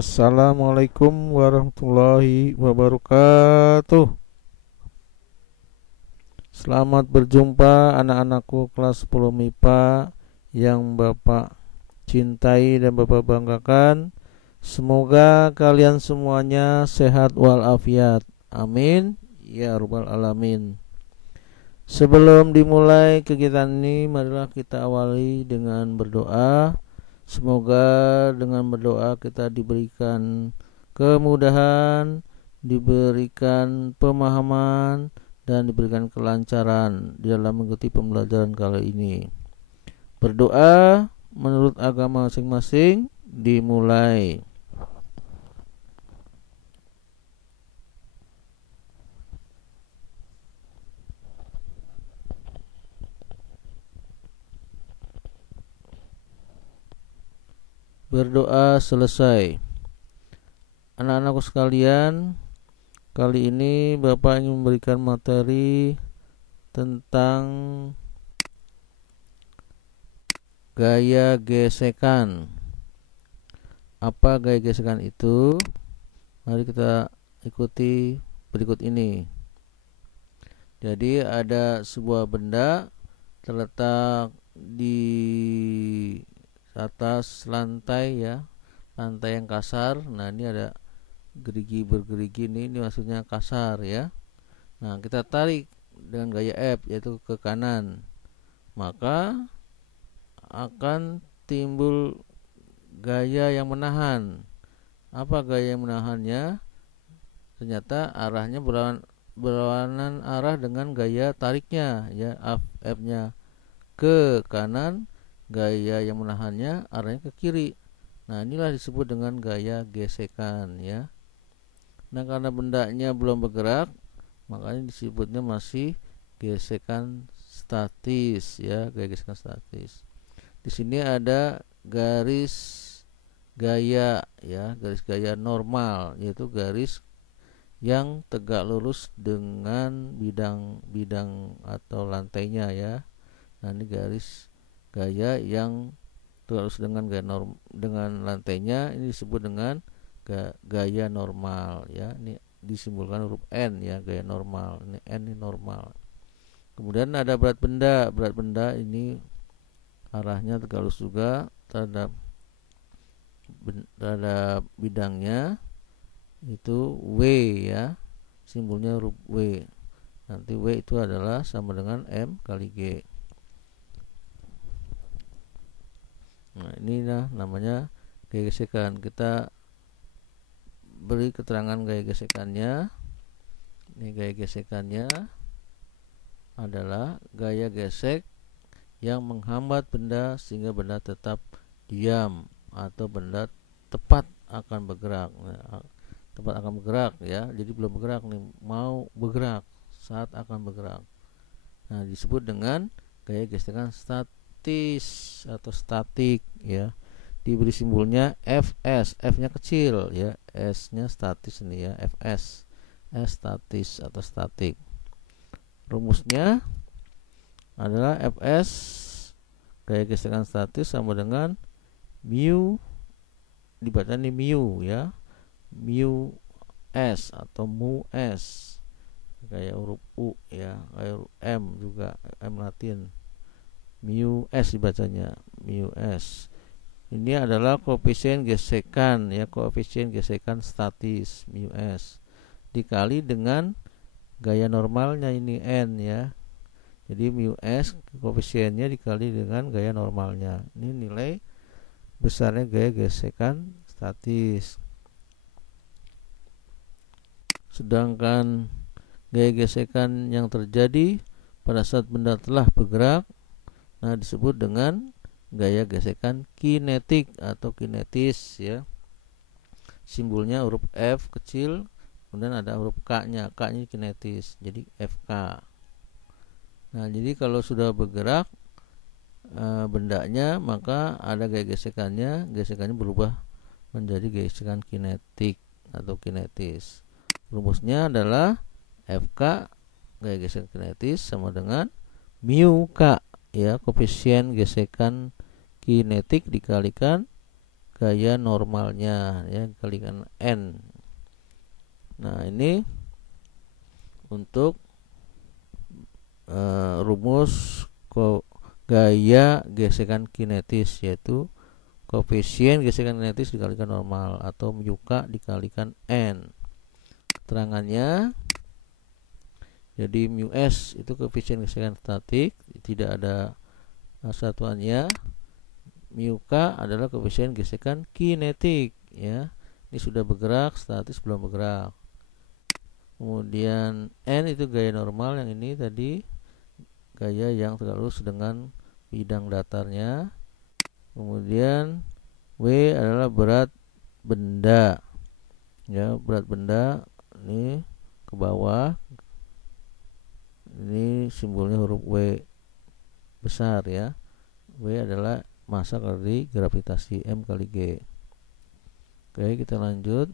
Assalamualaikum warahmatullahi wabarakatuh. Selamat berjumpa anak-anakku kelas 10 MIPA yang Bapak cintai dan Bapak banggakan. Semoga kalian semuanya sehat walafiat. Amin ya rabbal alamin. Sebelum dimulai kegiatan ini, marilah kita awali dengan berdoa. Semoga dengan berdoa kita diberikan kemudahan, diberikan pemahaman, dan diberikan kelancaran di dalam mengikuti pembelajaran kali ini. Berdoa menurut agama masing-masing dimulai. Berdoa selesai. Anak-anakku sekalian, kali ini Bapak ingin memberikan materi tentang gaya gesekan. Apa gaya gesekan itu? Mari kita ikuti berikut ini. Jadi ada sebuah benda terletak di atas lantai ya, lantai yang kasar. Nah, ini ada gerigi bergerigi ini maksudnya kasar ya. Nah, kita tarik dengan gaya F, yaitu ke kanan, maka akan timbul gaya yang menahan. Apa gaya yang menahannya? Ternyata arahnya berlawanan arah dengan gaya tariknya ya, F-nya ke kanan, gaya yang menahannya arahnya ke kiri. Nah, inilah disebut dengan gaya gesekan ya. Nah, karena bendanya belum bergerak, makanya disebutnya masih gesekan statis ya, gaya gesekan statis. Di sini ada garis gaya ya, garis gaya normal, yaitu garis yang tegak lurus dengan bidang-bidang atau lantainya ya. Nah, ini garis gaya yang terus dengan dengan lantainya, ini disebut dengan gaya normal ya. Ini disimbolkan huruf N ya, gaya normal. Ini N ini normal. Kemudian ada berat benda. Berat benda ini arahnya tegak lurus juga terhadap bidangnya, itu W ya. Simbolnya huruf W. Nanti W itu adalah sama dengan M kali G. Nah, inilah namanya gaya gesekan. Kita beri keterangan gaya gesekannya. Ini gaya gesekannya adalah gaya gesek yang menghambat benda sehingga benda tetap diam atau benda tepat akan bergerak. Nah, tepat akan bergerak ya. Jadi belum bergerak nih, mau bergerak saat akan bergerak. Nah, disebut dengan gaya gesekan statis atau statik ya. Diberi simbolnya Fs, F-nya kecil ya, S-nya statis ini ya, Fs, S statis atau statik. Rumusnya adalah Fs gaya gesekan statis sama dengan mu, dibaca nih mu ya, mu s atau mu s, kayak huruf U ya, kayak huruf M juga, M Latin. Mu s dibacanya, mu s. Ini adalah koefisien gesekan ya, koefisien gesekan statis mu s dikali dengan gaya normalnya ini N ya. Jadi mu s koefisiennya dikali dengan gaya normalnya. Ini nilai besarnya gaya gesekan statis. Sedangkan gaya gesekan yang terjadi pada saat benda telah bergerak, nah disebut dengan gaya gesekan kinetik atau kinetis ya. Simbolnya huruf F kecil, kemudian ada huruf K-nya, K-nya kinetis, jadi FK. Nah, jadi kalau sudah bergerak bendanya, maka ada gaya gesekannya berubah menjadi gaya gesekan kinetik atau kinetis. Rumusnya adalah FK gaya gesekan kinetis sama dengan mu K ya, koefisien gesekan kinetik dikalikan gaya normalnya ya, kalikan N. Nah ini untuk rumus gaya gesekan kinetis, yaitu koefisien gesekan kinetis dikalikan normal atau mu k dikalikan N. Keterangannya, jadi mu s itu koefisien gesekan statik, tidak ada satuannya. Mu k adalah koefisien gesekan kinetik ya. Ini sudah bergerak, statis belum bergerak. Kemudian N itu gaya normal, yang ini tadi gaya yang tegak lurus dengan bidang datarnya. Kemudian W adalah berat benda ya, berat benda ini ke bawah, ini simbolnya huruf W besar ya. W adalah massa kali gravitasi M kali G. Oke, kita lanjut.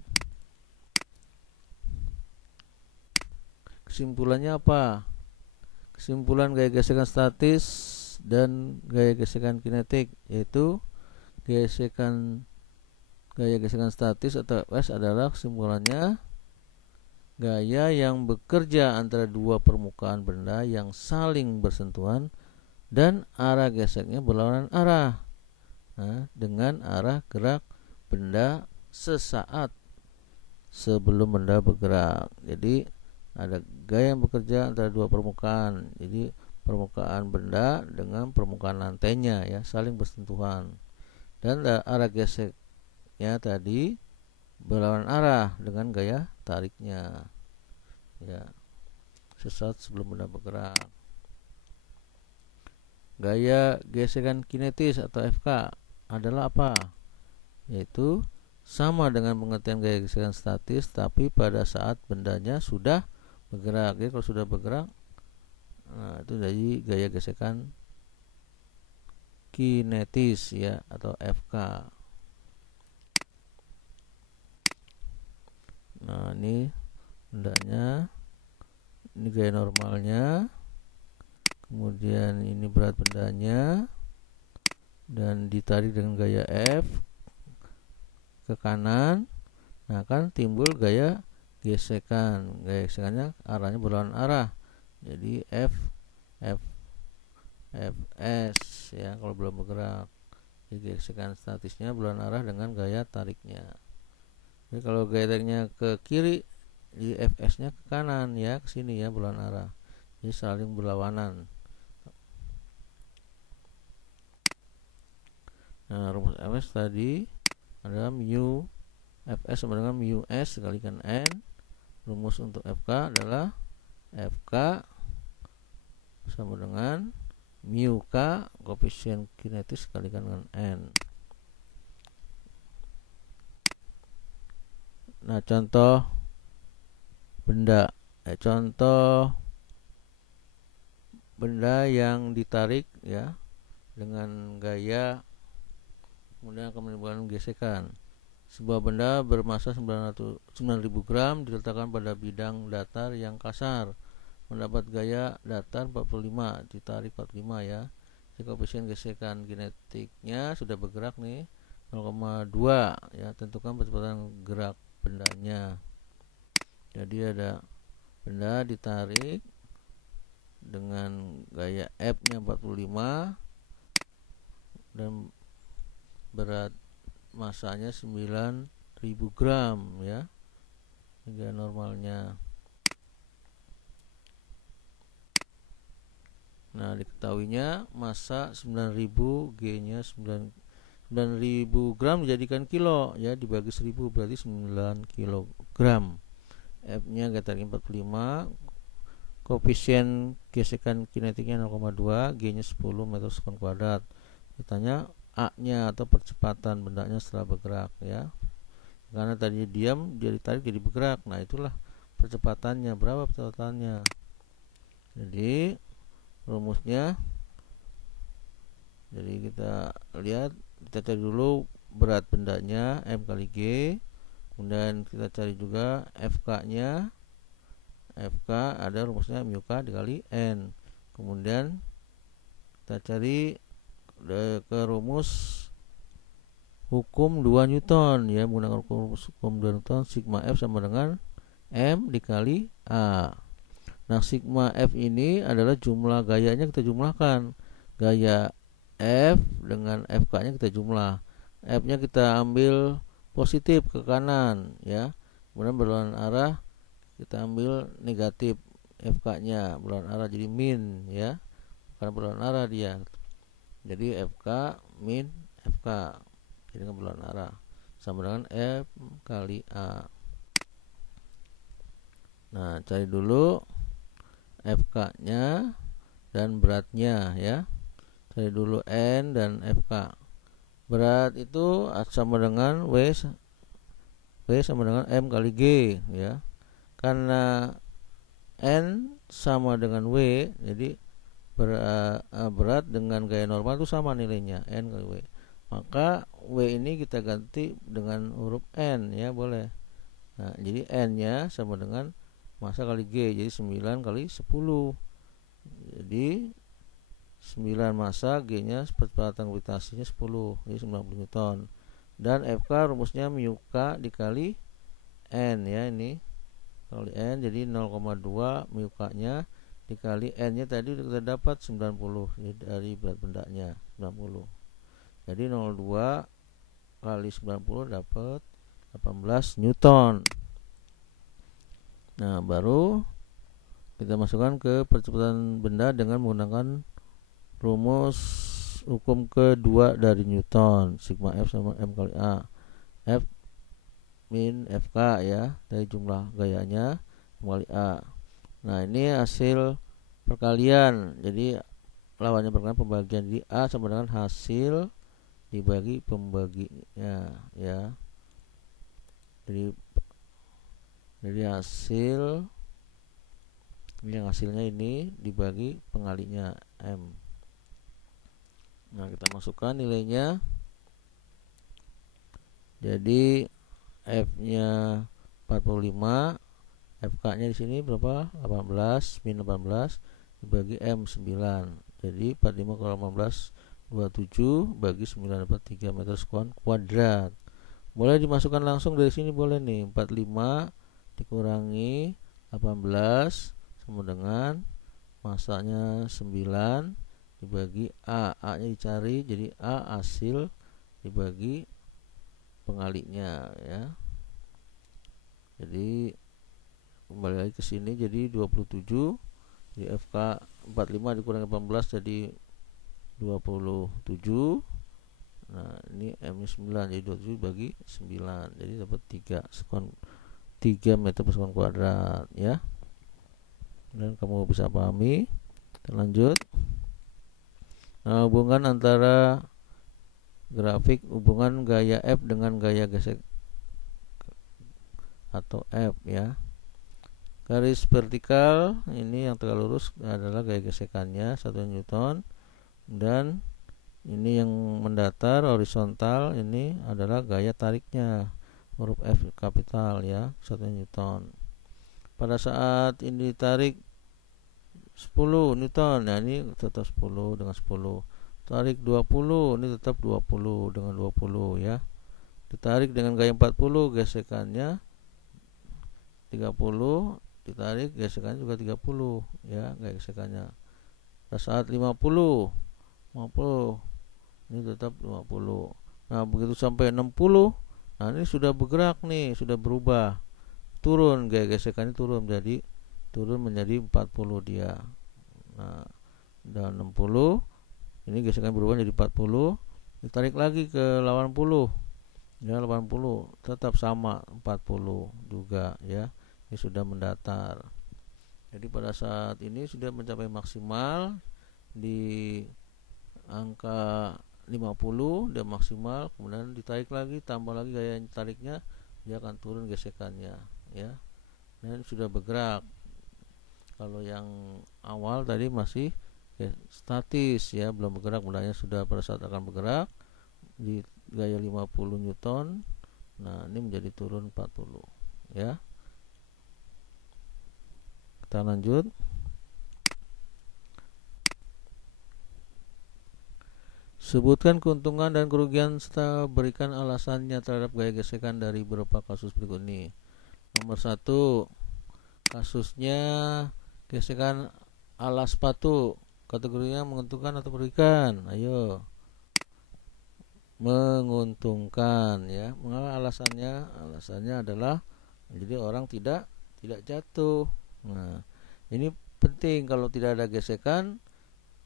Kesimpulannya apa? Kesimpulan gaya gesekan statis dan gaya gesekan kinetik, yaitu gaya gesekan statis atau S adalah kesimpulannya gaya yang bekerja antara dua permukaan benda yang saling bersentuhan dan arah geseknya berlawanan arah dengan arah gerak benda sesaat sebelum benda bergerak. Jadi ada gaya yang bekerja antara dua permukaan. Jadi permukaan benda dengan permukaan lantainya ya, saling bersentuhan. Dan arah geseknya tadi berlawanan arah dengan gaya tariknya. Ya. Sesaat sebelum benda bergerak. Gaya gesekan kinetis atau FK adalah apa? Yaitu sama dengan pengertian gaya gesekan statis, tapi pada saat bendanya sudah bergerak. Jadi kalau sudah bergerak, nah itu jadi gaya gesekan kinetis ya, atau FK. Nah ini bendanya, ini gaya normalnya, kemudian ini berat bendanya, dan ditarik dengan gaya F ke kanan. Nah kan timbul gaya gesekan. Gaya gesekannya arahnya berlawanan arah. Jadi F S ya kalau belum bergerak. Jadi gesekan statisnya berlawanan arah dengan gaya tariknya. Jadi kalau gaya tariknya ke kiri, di Fs nya ke kanan ya, ke sini ya, berlawanan arah. Jadi saling berlawanan. Nah rumus Fs tadi adalah mu Fs sama dengan mu s dikalikan N. Rumus untuk FK adalah FK sama dengan mu k koefisien kinetis dikalikan dengan N. Nah contoh benda, contoh benda yang ditarik ya dengan gaya, kemudian akan menimbulkan gesekan. Sebuah benda bermassa 9.000 gram diletakkan pada bidang datar yang kasar, mendapat gaya datar 45, ditarik 45 ya. Jadi koefisien gesekan kinetiknya sudah bergerak nih 0,2 ya. Tentukan percepatan gerak bendanya. Jadi ada benda ditarik dengan gaya F nya 45 dan berat masanya 9.000 gram ya, gaya normalnya. Nah diketahuinya massa 9.000, G nya 9.000 gram dijadikan kilo ya, dibagi 1000 berarti 9 kilogram. F nya gaya tarik 45, koefisien gesekan kinetiknya 0,2, G nya 10 meter sekon kuadrat. Ditanya A nya atau percepatan bendanya setelah bergerak ya, karena tadi diam dia ditarik jadi bergerak. Nah itulah percepatannya, berapa percepatannya. Jadi rumusnya, jadi kita lihat, kita cari dulu berat bendanya M kali G, kemudian kita cari juga FK nya. FK ada rumusnya mu k dikali N. Kemudian kita cari ke rumus hukum 2 Newton ya, menggunakan hukum 2 Newton, sigma F sama dengan M dikali A. Nah, sigma F ini adalah jumlah gayanya, kita jumlahkan. Gaya F dengan FK nya kita jumlah. F nya kita ambil positif ke kanan ya, kemudian berlawanan arah kita ambil negatif. FK nya berlawanan arah jadi min ya, karena berlawanan arah dia. Jadi FK min FK, jadi berlawanan arah, sama dengan F kali A. Nah, cari dulu FK-nya dan beratnya ya. Cari dulu N dan FK. Berat itu sama dengan W sama dengan M kali G ya. Karena N sama dengan W, jadi berat dengan gaya normal itu sama nilainya, N kali W. Maka W ini kita ganti dengan huruf N ya, boleh. Nah, jadi N-nya sama dengan massa kali G, jadi 9 kali 10. Jadi 9 massa, G-nya percepatan gravitasinya 10, jadi 90 Newton. Dan FK rumusnya mu K dikali N ya, ini kali N, jadi 0,2 mu K-nya dikali N-nya tadi kita dapat 90 dari berat bendanya 90. Jadi 0,2 kali 90 dapat 18 Newton. Nah, baru kita masukkan ke percepatan benda dengan menggunakan rumus hukum kedua dari Newton, sigma F sama M kali A. F min FK ya, dari jumlah gayanya kali A. Nah, ini hasil perkalian, jadi lawannya perkalian pembagian, jadi A sama dengan hasil dibagi pembaginya ya. Jadi hasil yang hasilnya ini dibagi pengalinya M. Nah, kita masukkan nilainya. Jadi F-nya 45, FK-nya di sini berapa? 18 min 18 dibagi M 9. Jadi 45 kalau 18 27 bagi 9 dapat 3 meter kuadrat. Boleh dimasukkan langsung dari sini, boleh nih. 45 dikurangi 18 sama dengan massanya 9 dibagi A. A nya dicari, jadi A hasil dibagi pengalinya ya. Jadi kembali lagi ke sini, jadi 27. Jadi FK 45 dikurangi 18 jadi 27. Nah, ini M nya 9, jadi 27 bagi 9, jadi dapat 3 meter per sekon kuadrat ya. Dan kamu bisa pahami. Kita lanjut. Nah, hubungan antara grafik hubungan gaya F dengan gaya gesek atau F ya. Garis vertikal ini yang tegak lurus adalah gaya gesekannya 1 Newton, dan ini yang mendatar horizontal ini adalah gaya tariknya, huruf F kapital ya, 1 Newton. Pada saat ini ditarik 10 Newton, nah ini tetap 10 dengan 10. Tarik 20, ini tetap 20 dengan 20 ya. Ditarik dengan gaya 40, gesekannya 30, ditarik gesekannya juga 30 ya, gaya gesekannya. Pada saat 50 ini tetap 50. Nah, begitu sampai 60, nah ini sudah bergerak nih, sudah berubah, turun, gaya gesekannya turun, jadi turun menjadi 40 dia. Nah, dan 60 ini gesekan berubah jadi 40, ditarik lagi ke 80 ya, 80 tetap sama 40 juga ya. Ini sudah mendatar. Jadi pada saat ini sudah mencapai maksimal di angka 50, dia maksimal, kemudian ditarik lagi, tambah lagi gaya tariknya, dia akan turun gesekannya ya. Dan sudah bergerak. Kalau yang awal tadi masih statis ya, belum bergerak, bendanya sudah pada saat akan bergerak di gaya 50 Newton. Nah, ini menjadi turun 40 ya. Kita lanjut. Sebutkan keuntungan dan kerugian serta berikan alasannya terhadap gaya gesekan dari beberapa kasus berikut ini. Nomor 1, kasusnya gesekan alas sepatu. Kategorinya menguntungkan atau merugikan? Ayo. Menguntungkan ya. Mengapa alasannya? Alasannya adalah jadi orang tidak jatuh. Nah, ini penting. Kalau tidak ada gesekan,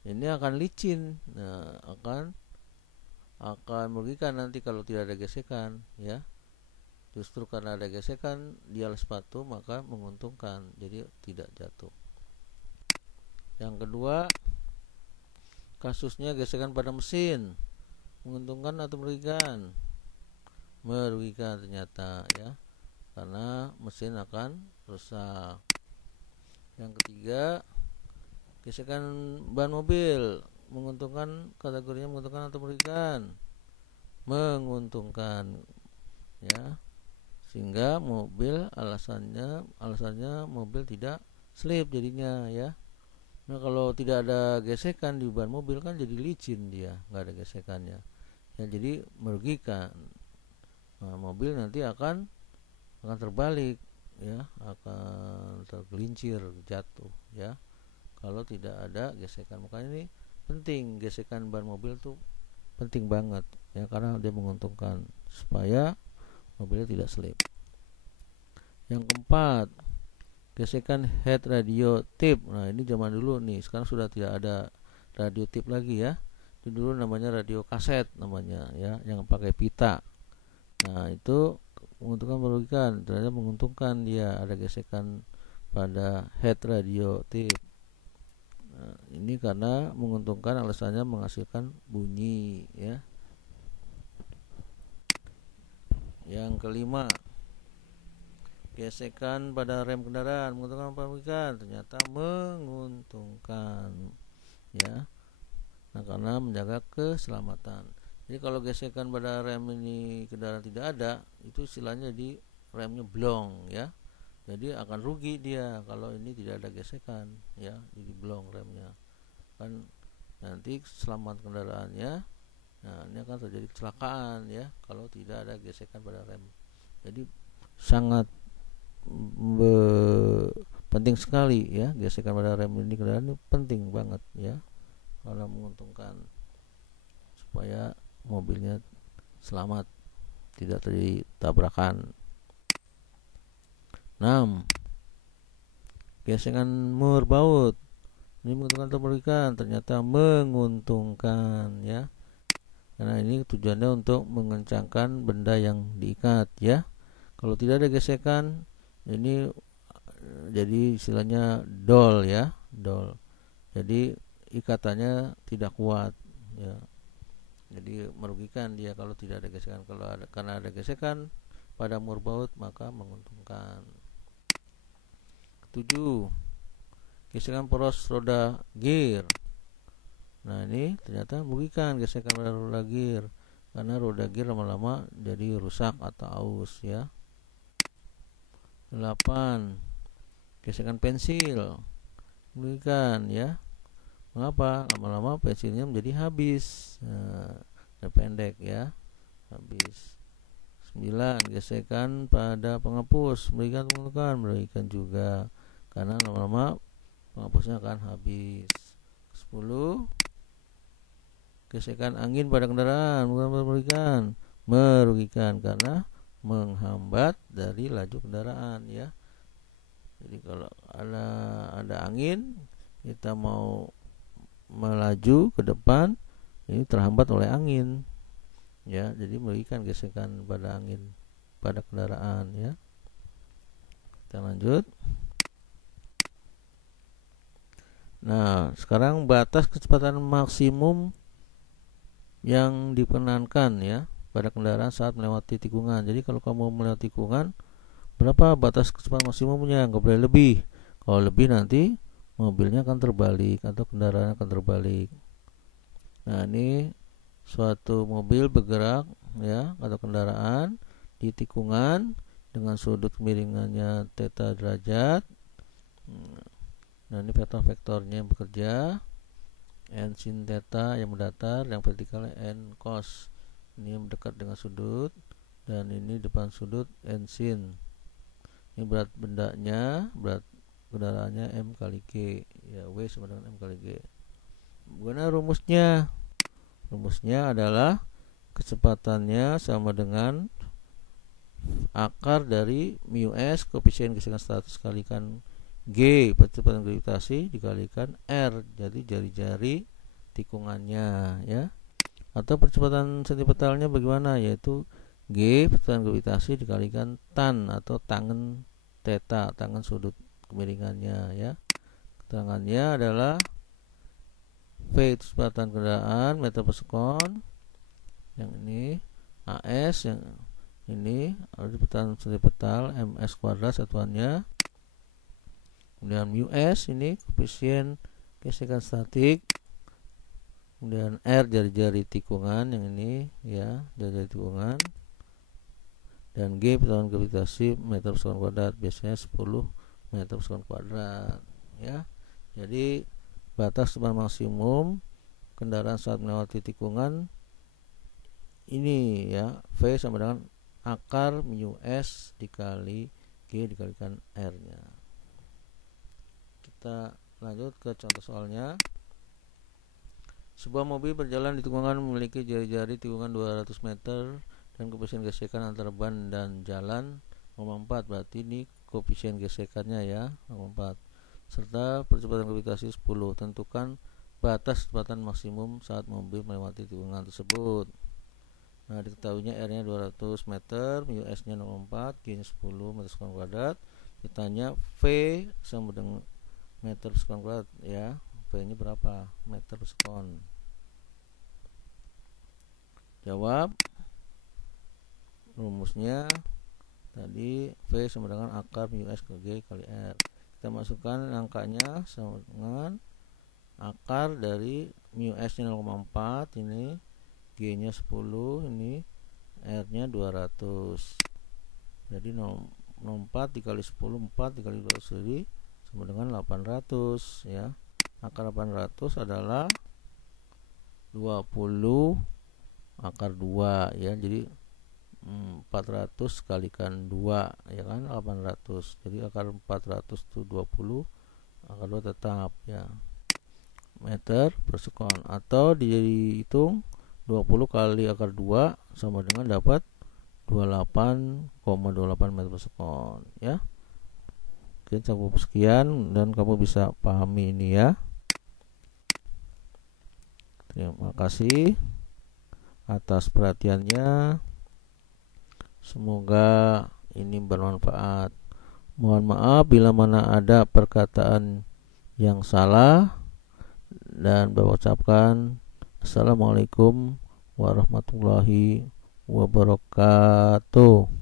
ini akan licin. Nah, akan merugikan nanti kalau tidak ada gesekan ya. Justru karena ada gesekan di alas sepatu maka menguntungkan, jadi tidak jatuh. Yang kedua, kasusnya gesekan pada mesin. Menguntungkan atau merugikan? Merugikan ternyata ya, karena mesin akan rusak. Yang ketiga, gesekan ban mobil. Menguntungkan, kategorinya menguntungkan atau merugikan? Menguntungkan ya, sehingga mobil alasannya mobil tidak slip jadinya ya. Nah, kalau tidak ada gesekan di ban mobil kan jadi licin, dia nggak ada gesekannya ya, jadi merugikan. Nah, mobil nanti akan terbalik ya, akan tergelincir, jatuh ya kalau tidak ada gesekan. Makanya ini penting, gesekan ban mobil tuh penting banget ya, karena dia menguntungkan supaya mobilnya tidak slip. Yang keempat, gesekan head radio tip. Nah, ini zaman dulu nih, sekarang sudah tidak ada radio tip lagi ya. Itu dulu namanya radio kaset namanya ya, yang pakai pita. Nah, itu menguntungkan merugikan? Ternyata menguntungkan, dia ada gesekan pada head radio tip. Nah, ini karena menguntungkan, alasannya menghasilkan bunyi ya. Yang kelima, gesekan pada rem kendaraan. Menguntungkan apa merugikan? Ternyata menguntungkan ya. Nah, karena menjaga keselamatan. Jadi kalau gesekan pada rem ini kendaraan tidak ada, itu istilahnya di remnya blong ya. Jadi akan rugi dia kalau ini tidak ada gesekan ya, jadi blong remnya. Kan nanti selamat kendaraannya. Nah, ini akan terjadi kecelakaan ya kalau tidak ada gesekan pada rem. Jadi sangat penting sekali ya, gesekan pada rem ini kendaraan ini penting banget ya, karena menguntungkan supaya mobilnya selamat, tidak terjadi tabrakan. 6, gesekan mur baut. Ini menguntungkan atau merugikan? Ternyata menguntungkan ya, karena ini tujuannya untuk mengencangkan benda yang diikat ya. Kalau tidak ada gesekan, ini jadi istilahnya dol ya, dol. Jadi ikatannya tidak kuat ya. Jadi merugikan dia kalau tidak ada gesekan. Karena ada gesekan pada mur baut maka menguntungkan. 7, gesekan poros roda gear. Nah, ini ternyata merugikan, gesekan pada roda gear, karena roda gear lama-lama jadi rusak atau aus ya. 8, gesekan pensil. Merugikan ya. Mengapa? Lama-lama pensilnya menjadi habis. Nah, pendek ya, habis. 9, gesekan pada penghapus. Merugikan atau menguntungkan? Merugikan juga, karena lama-lama penghapusnya akan habis. 10, gesekan angin pada kendaraan. Merugikan? Merugikan, karena menghambat dari laju kendaraan ya. Jadi kalau ada angin, kita mau melaju ke depan, ini terhambat oleh angin ya, jadi merugikan gesekan pada angin pada kendaraan ya. Kita lanjut. Nah, sekarang batas kecepatan maksimum yang diperkenankan ya pada kendaraan saat melewati tikungan. Jadi kalau kamu melewati tikungan, berapa batas kecepatan maksimumnya? Nggak boleh lebih. Kalau lebih nanti mobilnya akan terbalik atau kendaraan akan terbalik. Nah, ini suatu mobil bergerak ya atau kendaraan di tikungan dengan sudut kemiringannya theta derajat. Nah, ini vektor-vektornya yang bekerja. n sin theta yang mendatar, yang vertikalnya n cos. Ini mendekat dengan sudut, dan ini depan sudut n sin. Ini berat bendanya, berat kendaraannya m kali g, ya W sama dengan m kali g. Bagaimana rumusnya? Rumusnya adalah kecepatannya sama dengan akar dari mu s koefisien gesekan statis kalikan g percepatan gravitasi dikalikan r, jadi jari-jari tikungannya ya. Atau percepatan sentimetalnya bagaimana, yaitu g percepatan gravitasi dikalikan tan atau tangen theta, tangen sudut kemiringannya ya. Keterangannya adalah V itu kecepatan kendaraan meter per sekon, yang ini AS, yang ini ada percepatan sentimetal ms kuadrat satuannya, kemudian mu s ini koefisien gesekan statik, kemudian r jari-jari tikungan yang ini ya, jari-jari tikungan, dan g percepatan gravitasi meter per sekon kuadrat, biasanya 10 meter per sekon kuadrat ya. Jadi batas teman maksimum kendaraan saat melewati tikungan ini ya, V sama dengan akar mu s dikali g dikalikan r nya. Kita lanjut ke contoh soalnya. Sebuah mobil berjalan di tikungan memiliki jari-jari tikungan 200 meter dan koefisien gesekan antara ban dan jalan 0,4, berarti ini koefisien gesekannya ya 0,4, serta percepatan gravitasi 10. Tentukan batas kecepatan maksimum saat mobil melewati tikungan tersebut. Nah, diketahuinya R-nya 200 meter, mu S-nya 0,4, G-nya 10 meter sekon kuadrat. Ditanya V sama dengan meter per sekon kuadrat ya. V-nya berapa? Meter per sekon. Jawab. Rumusnya tadi V sama dengan akar mu S ke G kali R. Kita masukkan angkanya sama dengan akar dari mu S-nya 0,4 ini, G-nya 10, ini R-nya 200. Jadi 0,4 dikali 10, 4 dikali 200 jadi sama dengan 800 ya. Akar 800 adalah 20 akar 2 ya. Jadi 400 kalikan 2 ya kan, 800. Jadi akar 400 itu 20, akar 2 tetap ya, meter per sekon. Atau dihitung 20 kali akar 2 sama dengan dapat 28,28 meter per sekon ya. Oke, cukup sekian dan kamu bisa pahami ini ya. Terima kasih atas perhatiannya. Semoga ini bermanfaat. Mohon maaf bila mana ada perkataan yang salah, dan berucapkan Assalamualaikum warahmatullahi wabarakatuh.